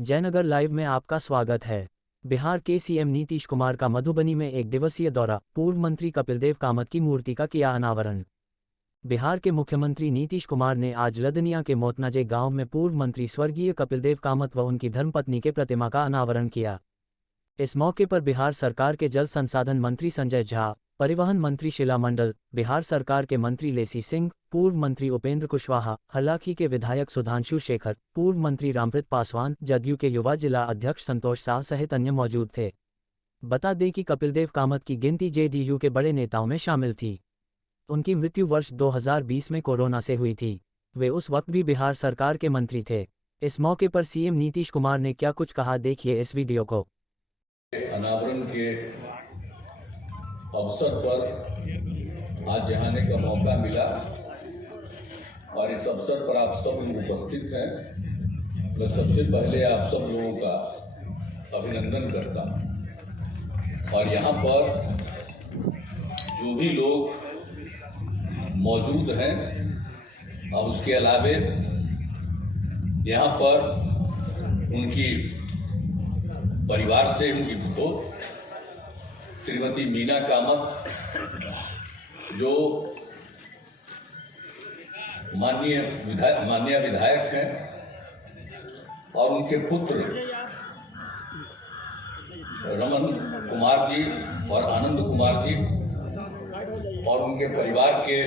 Jaynagar live में आपका स्वागत है। बिहार के सीएम नीतीश कुमार का मधुबनी में एक दिवसीय दौरा, पूर्व मंत्री कपिलदेव कामत की मूर्ति का किया अनावरण। बिहार के मुख्यमंत्री नीतीश कुमार ने आज लदनिया के मोतनाजे गांव में पूर्व मंत्री स्वर्गीय कपिलदेव कामत व उनकी धर्मपत्नी के प्रतिमा का अनावरण किया। इस मौके पर बिहार सरकार के जल संसाधन मंत्री संजय झा, परिवहन मंत्री शीला मंडल, बिहार सरकार के मंत्री लेसी सिंह, पूर्व मंत्री उपेंद्र कुशवाहा, हल्लाखी के विधायक सुधांशु शेखर, पूर्व मंत्री रामप्रीत पासवान, जदयू के युवा जिला अध्यक्ष संतोष शाह सहित अन्य मौजूद थे। बता दें कि कपिलदेव कामत की गिनती जेडीयू के बड़े नेताओं में शामिल थी। उनकी मृत्यु वर्ष 2020 में कोरोना से हुई थी। वे उस वक्त भी बिहार सरकार के मंत्री थे। इस मौके पर सीएम नीतीश कुमार ने क्या कुछ कहा, देखिए इस वीडियो को। अनावरण के अवसर पर आज यहाँ आने का मौका मिला और इस अवसर पर आप सब लोग उपस्थित हैं। मैं सबसे पहले आप सब लोगों का अभिनंदन करता हूँ और यहाँ पर जो भी लोग मौजूद हैं, अब उसके अलावे यहाँ पर उनकी परिवार से उनकी पुत्र श्रीमती मीना कामत, जो माननीय विधायक हैं, और उनके पुत्र रमन कुमार जी और आनंद कुमार जी और उनके परिवार के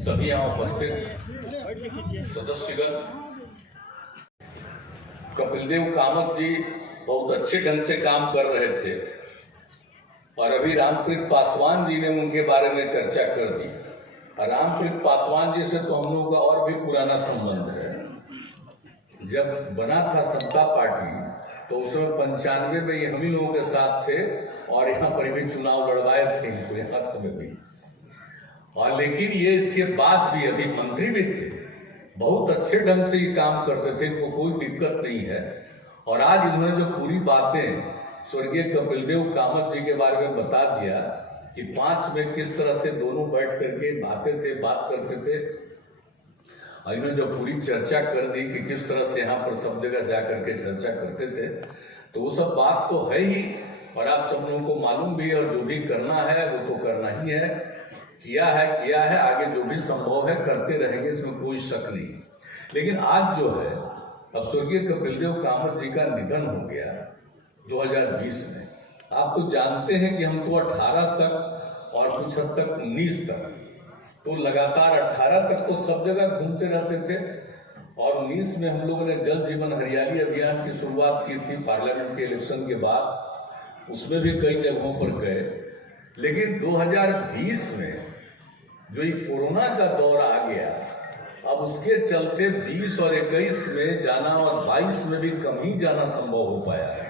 सभी यहाँ उपस्थित सदस्यगण। कपिलदेव कामत जी बहुत अच्छे ढंग से काम कर रहे थे और अभी रामप्रीत पासवान जी ने उनके बारे में चर्चा कर दी। रामप्रीत पासवान जी से तो हम लोगों का और भी पुराना संबंध है। जब बना था समता पार्टी तो उसमें 95 में हम ही लोगों के साथ थे और यहाँ पर भी चुनाव लड़वाए थे इनको यहाँ समय भी। और लेकिन ये इसके बाद भी अभी मंत्री भी थे, बहुत अच्छे ढंग से ये काम करते थे, तो कोई दिक्कत नहीं है। और आज इन्होंने जो पूरी बातें स्वर्गीय कपिलदेव कामत जी के बारे में बता दिया कि 5 में किस तरह से दोनों बैठ करके बात करते थे, और इन्होंने जो पूरी चर्चा कर दी कि किस तरह से यहाँ पर सब जगह जा करके चर्चा करते थे, तो वो सब बात तो है ही और आप सब लोगों को मालूम भी है। और जो भी करना है वो तो करना ही है, किया है, आगे जो भी संभव है करते रहेंगे, इसमें कोई शक नहीं। लेकिन आज जो है, अब स्वर्गीय कपिलदेव कामत जी का निधन हो गया 2020 में। आप तो जानते हैं कि हम तो 18 तक और कुछ हद तक 19 तक, तो लगातार 18 तक तो सब जगह घूमते रहते थे और 19 में हम लोगों ने जल जीवन हरियाली अभियान की शुरुआत की थी पार्लियामेंट के इलेक्शन के बाद, उसमें भी कई जगहों पर गए। लेकिन 2020 में जो ये कोरोना का दौर आ गया, अब उसके चलते 20 और 21 में जाना और 22 में भी कम ही जाना संभव हो पाया है।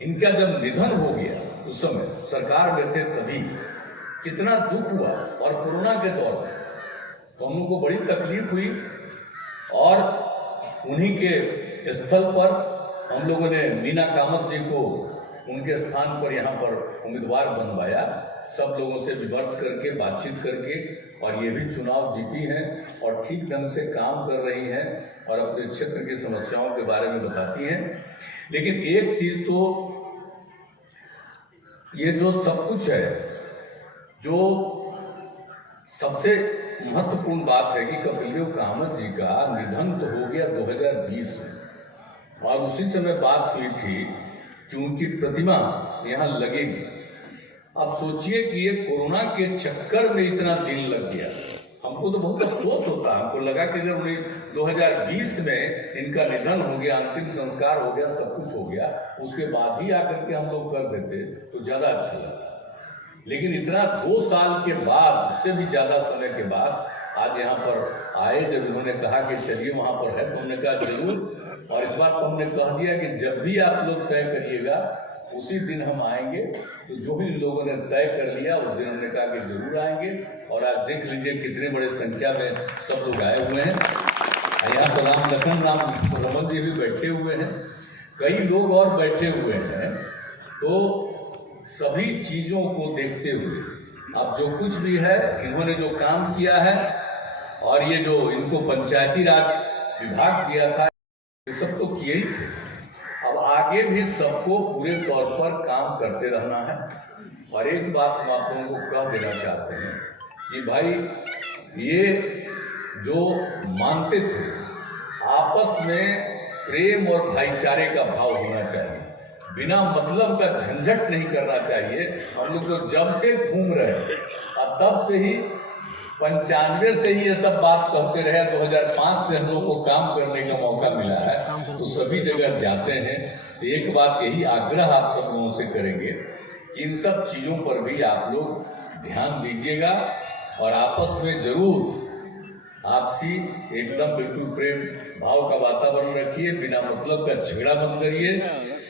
इनका जब निधन हो गया उस समय सरकार में थे, तभी कितना दुख हुआ। और कोरोना के दौर में तो हम लोगों को बड़ी तकलीफ हुई और उन्हीं के स्थल पर हम लोगों ने मीना कामत जी को उनके स्थान पर यहाँ पर उम्मीदवार बनवाया, सब लोगों से विमर्श करके, बातचीत करके, और ये भी चुनाव जीती हैं और ठीक ढंग से काम कर रही हैं और अपने क्षेत्र की समस्याओं के बारे में बताती हैं। लेकिन एक चीज तो ये जो सब कुछ है, जो सबसे महत्वपूर्ण बात है कि कपिलदेव कामत जी का निधन तो हो गया 2020 में और उसी समय बात हुई थी कि उनकी प्रतिमा यहाँ लगेगी। अब सोचिए कि ये कोरोना के चक्कर में इतना दिन लग गया। हमको तो बहुत अफसोस होता है, हमको लगा कि जब 2020 में इनका निधन हो गया, अंतिम संस्कार हो गया, सब कुछ हो गया, उसके बाद ही आकर के हम लोग कर देते तो ज्यादा अच्छा लगता। लेकिन इतना 2 साल के बाद, उससे भी ज्यादा समय के बाद आज यहाँ पर आए। जब उन्होंने कहा कि चलिए वहां पर है, तो हमने कहा जरूर। और इस बात को हमने कह दिया कि जब भी आप लोग तय करिएगा उसी दिन हम आएंगे। तो जो भी लोगों ने तय कर लिया उस दिन हमने कहा कि जरूर आएंगे। और आज देख लीजिए कितने बड़े संख्या में सब लोग आए हुए हैं। यहाँ पर राम लखन रमन जी भी बैठे हुए हैं, कई लोग और बैठे हुए हैं। तो सभी चीजों को देखते हुए अब जो कुछ भी है, इन्होंने जो काम किया है और ये जो इनको पंचायती राज विभाग दिया था, ये सब तो किए ही थे। अब आगे भी सबको पूरे तौर पर काम करते रहना है। और एक बात हम आप लोगों को कह देना चाहते हैं कि भाई ये जो मानते थे, आपस में प्रेम और भाईचारे का भाव होना चाहिए, बिना मतलब का झंझट नहीं करना चाहिए। हम लोग तो जब से घूम रहे हैं और तब से ही 95 से ही ये सब बात कहते रहे, 2005 से हम लोग को काम करने का मौका मिला है, तो सभी जगह जाते हैं। तो एक बात यही आग्रह आप सब लोगों से करेंगे कि इन सब चीज़ों पर भी आप लोग ध्यान दीजिएगा और आपस में जरूर आपसी एकदम बिल्कुल प्रेम भाव का वातावरण रखिए, बिना मतलब का झगड़ा मत करिए।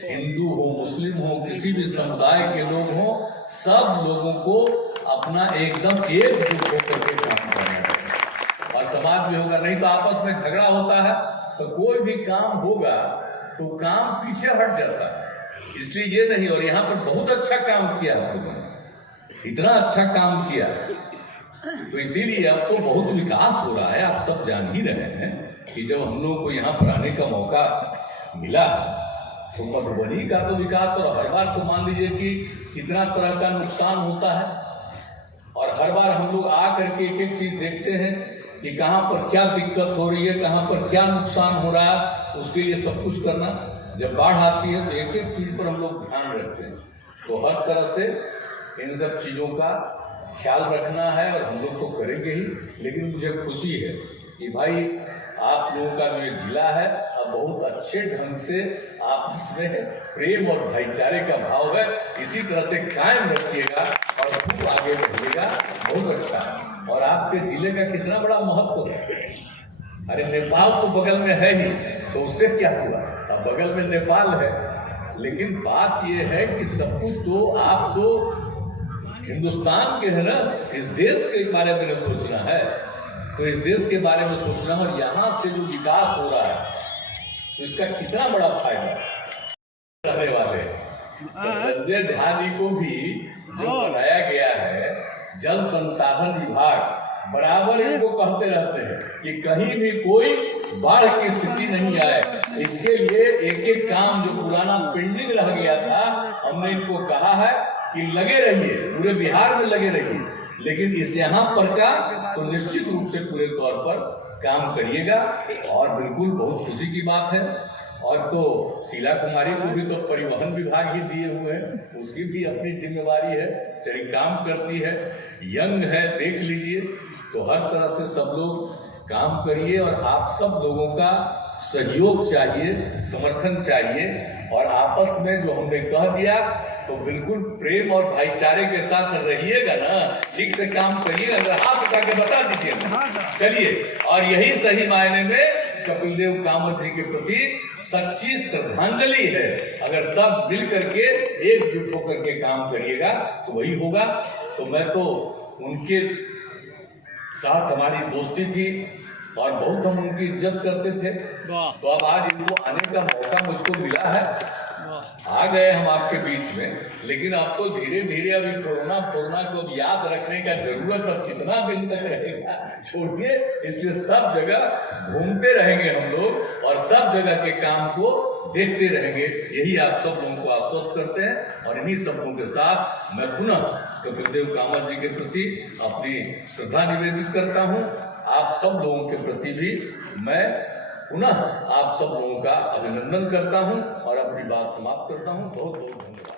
हिंदू हो, मुस्लिम हो, किसी भी समुदाय के लोग हों, सब लोगों को अपना एकदम एकजुट होकर के काम करना है और समाज में होगा। नहीं तो आपस में झगड़ा होता है तो कोई भी काम होगा तो काम पीछे हट जाता है। इसलिए ये नहीं। और यहाँ पर बहुत अच्छा काम किया आप लोगों ने, इतना अच्छा काम किया, तो इसीलिए अब तो बहुत विकास हो रहा है। आप सब जान ही रहे हैं कि जब हम लोगों को यहाँ पर आने का मौका मिला तो मधुबनी का तो विकास, और हर बार तो मान लीजिए कि कितना तरह का नुकसान होता है, और हर बार हम लोग आ करके एक एक चीज देखते हैं कि कहाँ पर क्या दिक्कत हो रही है, कहाँ पर क्या नुकसान हो रहा है, उसके लिए सब कुछ करना। जब बाढ़ आती है तो एक एक चीज पर हम लोग ध्यान रखते हैं। तो हर तरह से इन सब चीजों का ख्याल रखना है और हम लोग तो करेंगे ही। लेकिन मुझे खुशी है कि भाई आप लोगों का जो ये जिला है अब बहुत अच्छे ढंग से आपस में प्रेम और भाईचारे का भाव है, इसी तरह से कायम रखिएगा और खूब आगे बढ़िएगा। बहुत अच्छा है। और आपके जिले का कितना बड़ा महत्व है। अरे नेपाल तो बगल में है ही, तो उससे क्या हुआ, अब बगल में नेपाल है। लेकिन बात यह है कि सब कुछ तो आप तो हिंदुस्तान के है ना, इस देश के बारे में सोचना है, तो इस देश के बारे में सोचना है। और यहाँ से जो विकास हो रहा है तो इसका कितना बड़ा फायदा रहने वाले। तो संजय झा जी को भी जो बनाया गया है जल संसाधन विभाग, बराबर इनको कहते रहते हैं कि कहीं भी कोई बाढ़ की स्थिति नहीं आए। इसके लिए एक एक काम जो पुराना पेंडिंग रह गया था, हमने इनको कहा है कि लगे रहिए, पूरे बिहार में लगे रहिए, लेकिन इस यहाँ पर का तो निश्चित रूप से पूरे तौर पर काम करिएगा। और बिल्कुल बहुत खुशी की बात है। और तो शीला कुमारी को भी तो परिवहन विभाग ही दिए हुए हैं, उसकी भी अपनी जिम्मेवारी है, चली काम करती है, यंग है, देख लीजिए। तो हर तरह से सब लोग काम करिए और आप सब लोगों का सहयोग चाहिए, समर्थन चाहिए। और आपस में जो हमने कह दिया तो बिल्कुल प्रेम और भाईचारे के साथ रहिएगा ना, ठीक से काम करिएगा। अगर हाथ उठा के बता दीजिएगा, चलिए। और यही सही मायने में कपिल देव कामत जी के प्रति सच्ची श्रद्धांजलि है। अगर सब मिल करके एकजुट होकर के काम करिएगा तो वही होगा। तो मैं तो उनके साथ हमारी दोस्ती थी और बहुत हम उनकी इज्जत करते थे। तो अब आज इनको आने का मौका मुझको मिला है, आ गए हम आपके बीच में। लेकिन अब तो धीरे धीरे अभी कोरोना को याद रखने का जरूरत अब कितना दिन तक रहेगा, छोड़िए। इसलिए सब जगह घूमते रहेंगे हम लोग और सब जगह के काम को देखते रहेंगे, यही आप सब लोगों को आश्वस्त करते हैं। और इन्हीं शब्दों के साथ मैं पुनः कपिल देव कामत जी के प्रति अपनी श्रद्धा निवेदित करता हूँ। आप सब लोगों के प्रति भी मैं पुनः आप सब लोगों का अभिनंदन करता हूं और अपनी बात समाप्त करता हूं। बहुत बहुत धन्यवाद।